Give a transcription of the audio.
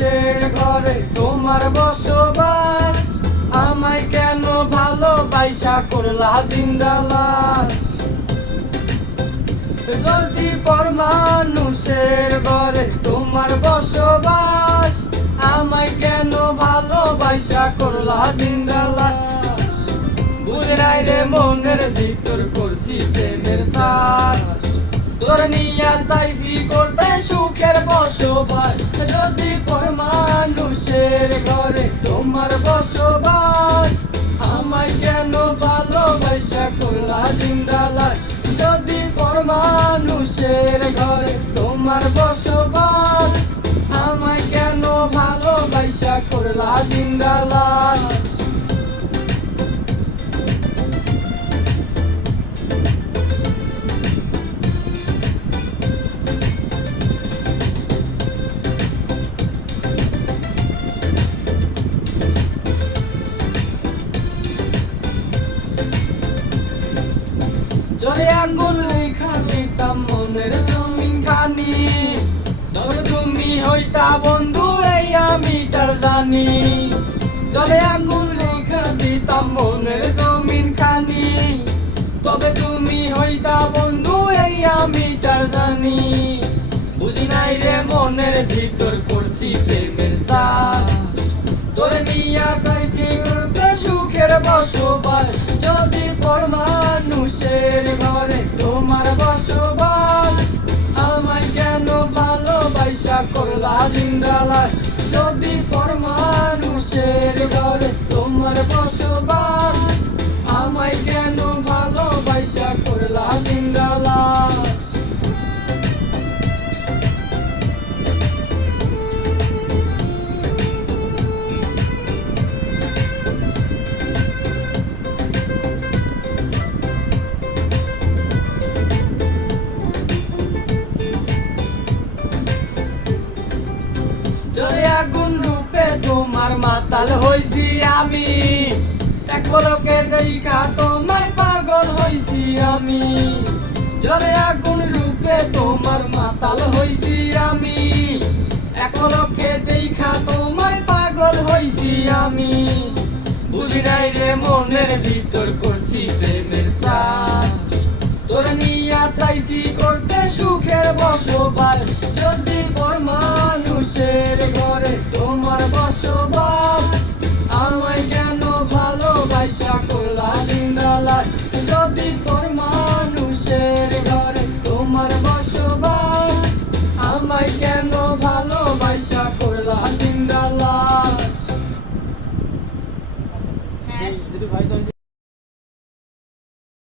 মানুষের ঘরে তোমার বসবাস, আমায় কেন ভালোবাসা করলা জিন্দা লাশ। যদি পর মানুষের ঘরে তোমার বসবাস, আমায় কেন ভালোবাসা করলা জিন্দা লাশ। বুঝে নাই রে মনের ভিতর করছি প্রেমের শ্বাস, তোর নিয়া চাইছি করতে সুখের বসবাস। যদি পর মানুষের ঘরে তোমার বসবাস, আমায় কেন ভালোবাসা করলা জিন্দা লাশ। যদি পর মানুষের ঘরে তোমার বসবাস, আমায় কেন ভালোবাসা করলা জিন্দা লাশ। জলে আগুন লেখা দিতাম মনের জমিন খানি, তবে তুমি হইতা বন্ধু এই আমি তার জানি। জলে আগুন লেখা দিতাম মনের জমিন খানি, তবে তুমি হইতা বন্ধু এই আমি তার জানি। বুঝি নাই রে মনের ভিতর করছি প্রেমের শ্বাস, তোর নিয়া চাইছি করতে সুখের বসবাস। যদি পর মানুষের ঘরে তোমার বসবাস, আমায় কেন ভালোবাসা করলা জিন্দা লাশ। যদি পর মানুষের ঘরে তোমার বসবাস, আমায় কেন ভালোবাসা করলা জিন্দা লাশ। জলে আগুন রূপে তোমার মাতাল হইছি আমি, এক পলকে দেখা তোমার পাগল হইছি আমি। জলে আগুন রূপে তোমার মাতাল হইছি আমি, এক পলকে দেখা তোমার পাগল হইছি আমি। বুঝি নাই রে মনের ভিতর করছি প্রেমের শ্বাস, তোর নিয়া চাইছি করতে সুখের বসবাস। যদি পর মানুষের ঘরে তোমার বসবাস, আমায় কেন ভালোবাসা করলা জিন্দা লাশ। যদি